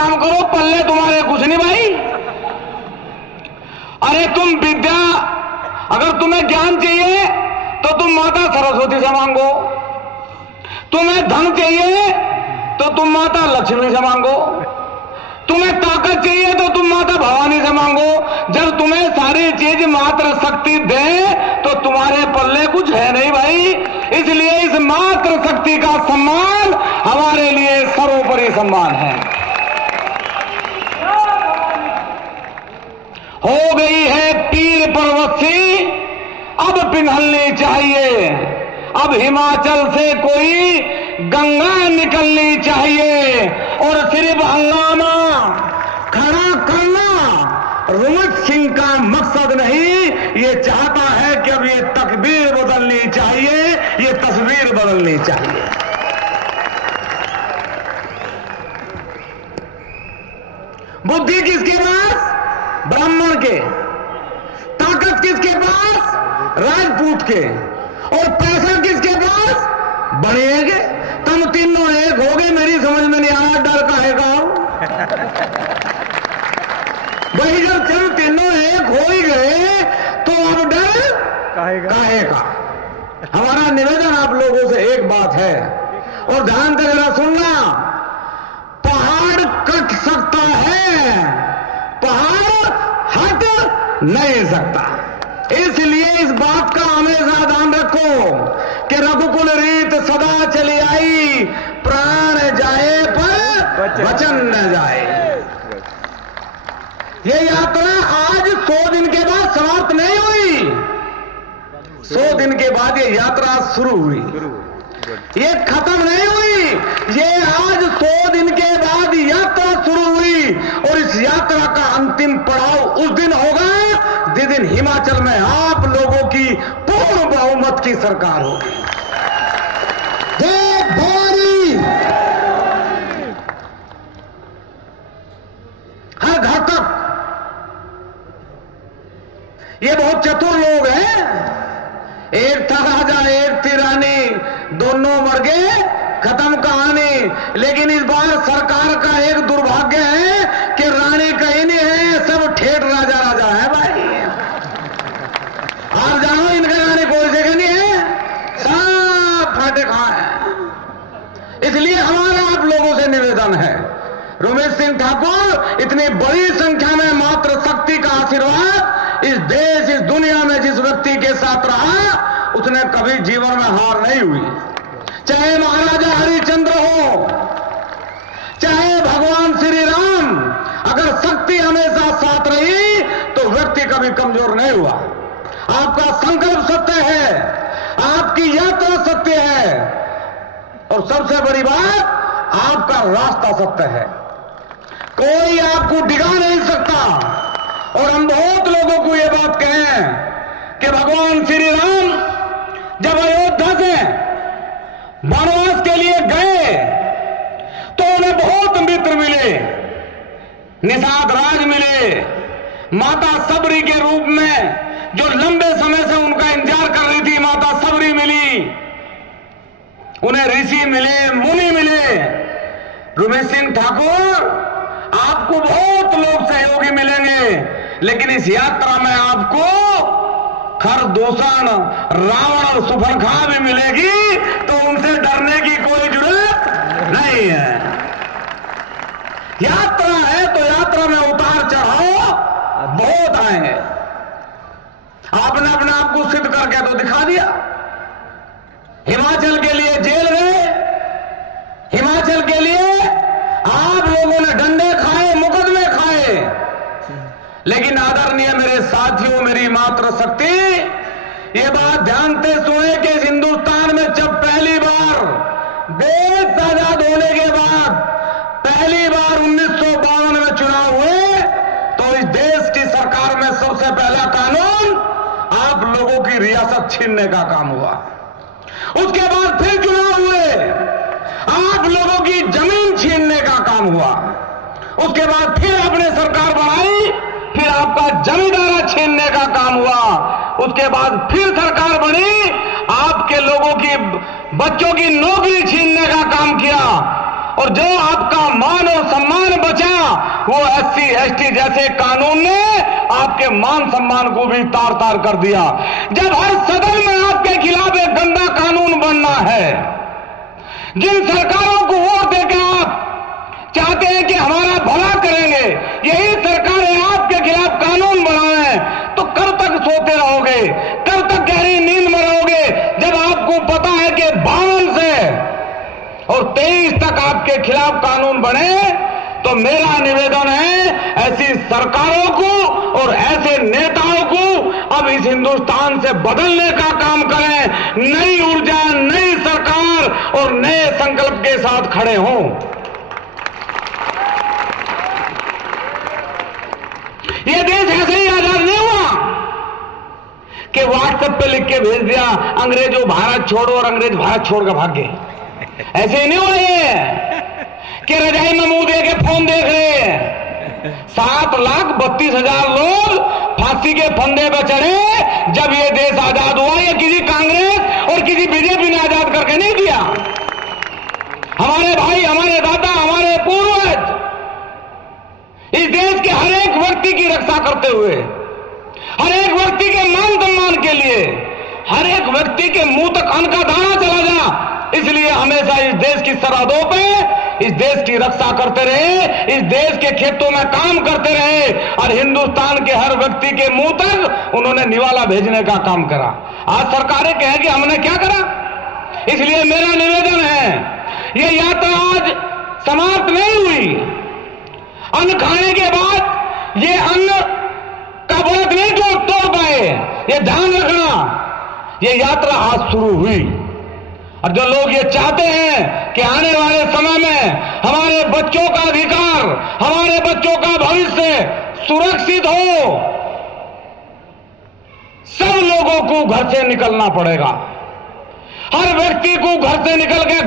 काम करो, पल्ले तुम्हारे कुछ नहीं भाई। अरे तुम विद्या, अगर तुम्हें ज्ञान चाहिए तो तुम माता सरस्वती से मांगो, तुम्हें धन चाहिए तो तुम माता लक्ष्मी से मांगो, तुम्हें ताकत चाहिए तो तुम माता भवानी से मांगो। जब तुम्हें सारी चीज मात्र शक्ति दे तो तुम्हारे पल्ले कुछ है नहीं भाई। इसलिए इस मात्र शक्ति का सम्मान हमारे लिए सर्वोपरि सम्मान है। हो गई है पीर पर्वती, अब पिघलनी चाहिए, अब हिमाचल से कोई गंगा निकलनी चाहिए। और सिर्फ हंगामा खड़ा करना रुमत सिंह का मकसद नहीं, ये चाहता है कि अब ये तकदीर बदलनी चाहिए, ये तस्वीर बदलनी चाहिए। बुद्धि किसके पास? ब्राह्मण के। ताकत किसके पास? राजपूत के। और पैसा किसके पास? बड़े के। तुम तीनों एक हो गए, मेरी समझ में नहीं आया डर काहेगा भाई। जब तुम तीनों एक हो ही गए तो अब डर काहेगा। हमारा निवेदन आप लोगों से एक बात है, और ध्यान से जरा सुनना, पहाड़ कट सकता है, पहाड़ हट नहीं सकता। इसलिए इस बात का हमेशा ध्यान रखो कि रघुकुल रीत सदा चली आई, प्राण जाए पर वचन न जाए। ये यात्रा आज 100 दिन के बाद समाप्त नहीं हुई, 100 दिन के बाद ये यात्रा शुरू हुई, ये खत्म नहीं हुई। ये आज 100 दिन के बाद यात्रा शुरू हुई, और इस यात्रा का अंतिम पड़ाव उस दिन होगा जिस दिन हिमाचल में आप लोगों की पूर्ण बहुमत की सरकार होगी। जय भवानी। हर घर तक ये बहुत चतुर लोग हैं। एक था राजा, एक थी रानी, दोनों मर गए, खत्म कहानी। लेकिन इस बार सरकार का एक दुर्भाग्य है कि रानी कहीं नहीं है, सब ठेठ राजा राजा है भाई। आप जानो इनके रानी कोई जगह नहीं है, सब फाटे खाए हैं। इसलिए हमारा आप लोगों से निवेदन है, रमेश सिंह ठाकुर, इतनी बड़ी संख्या में मात्र शक्ति का आशीर्वाद इस देश, इस दुनिया में जिस व्यक्ति के साथ रहा, उसने कभी जीवन में हार नहीं हुई। चाहे महाराजा हरिश्चंद्र हो, चाहे भगवान श्री राम, अगर शक्ति हमेशा साथ रही तो व्यक्ति कभी कमजोर नहीं हुआ। आपका संकल्प सत्य है, आपकी यात्रा सत्य है, और सबसे बड़ी बात, आपका रास्ता सत्य है। कोई आपको डिगा नहीं सकता। और हम बहुत लोगों को यह बात कहें कि भगवान श्री राम जब अयोध्या से वनवास के लिए गए तो उन्हें बहुत मित्र मिले, निषाद राज मिले, माता सबरी के रूप में जो लंबे समय से उनका इंतजार कर रही थी, माता सबरी मिली, उन्हें ऋषि मिले, मुनि मिले। रमेश सिंह ठाकुर, आपको बहुत लोग सहयोगी मिलेंगे, लेकिन इस यात्रा में आपको खरदूषण, रावण और सुफरखा भी मिलेगी, तो उनसे डरने की कोई जरूरत नहीं है। यात्रा है तो यात्रा में उतार चढ़ाव बहुत आए हैं। आपने अपने आप को सिद्ध करके तो दिखा दिया। हिमाचल के लिए जेल गए, हिमाचल के लिए आप लोगों ने डंडे खाए, मुकदमे खाए, लेकिन आदरणीय मेरे साथियों, मेरी मात्र शक्ति, ये बात ध्यान से सुने कि इस हिंदुस्तान में जब पहली बार देश आजाद होने के बाद पहली बार 1952 में चुनाव हुए, तो इस देश की सरकार में सबसे पहला कानून आप लोगों की रियासत छीनने का काम हुआ। उसके बाद फिर चुनाव हुए, आप लोगों की जमीन छीनने का काम हुआ। उसके बाद फिर आपने सरकार बनाई, फिर आपका जमींदारा छीनने का काम हुआ। उसके बाद फिर सरकार बनी, आपके लोगों की, बच्चों की नौकरी छीनने का काम किया, और जो आपका मान और सम्मान बचा वो SC ST जैसे कानून ने आपके मान सम्मान को भी तार तार कर दिया। जब हर सदन में आपके खिलाफ एक गंदा कानून बनना है, जिन सरकारों को वोट देकर आप चाहते हैं कि हमारा भला करेंगे, यही सरकारें आपके खिलाफ कानून बनाए, तो कब तक सोते रहोगे, कब तक गहरी नींद में रहोगे, जब आपको पता है कि 52 से और 23 तक आपके खिलाफ कानून बने। तो मेरा निवेदन है ऐसी सरकारों को और ऐसे नेताओं को अब इस हिंदुस्तान से बदलने का काम करें। नई ऊर्जा, नई सरकार और नए संकल्प के साथ खड़े हों। ये देश ऐसे ही आजाद नहीं हुआ कि व्हाट्सएप पे लिख के भेज दिया अंग्रेजों भारत छोड़ो और अंग्रेज भारत छोड़कर भाग गए। ऐसे ही नहीं हुआ ये कि रजाई में मुंह दे के फोन देख रहे हैं। 7,32,000 लोग फांसी के फंदे पे चढ़े जब ये देश आजाद हुआ। ये किसी कांग्रेस और किसी बीजेपी ने आजाद करके नहीं दिया। हमारे भाई, हमारे दादा, हमारे पूर्वज इस देश के हर एक व्यक्ति की रक्षा करते हुए, हर एक व्यक्ति के मान सम्मान के लिए, हर एक व्यक्ति के मुंह तक अन्न का दाना चला जा, इसलिए हमेशा इस देश की सरहदों पे इस देश की रक्षा करते रहे, इस देश के खेतों में काम करते रहे और हिंदुस्तान के हर व्यक्ति के मुंह तक उन्होंने निवाला भेजने का काम करा। आज सरकारें कहें कि हमने क्या करा। इसलिए मेरा निवेदन है, ये यात्रा आज समाप्त नहीं हुई। अन्न खाने के बाद ये अन्न का व्रत नहीं जो तोड़ पाए, ये ध्यान रखना। ये यात्रा आज शुरू हुई और जो लोग ये चाहते हैं कि आने वाले समय में हमारे बच्चों का अधिकार, हमारे बच्चों का भविष्य सुरक्षित हो, सब लोगों को घर से निकलना पड़ेगा। हर व्यक्ति को घर से निकल के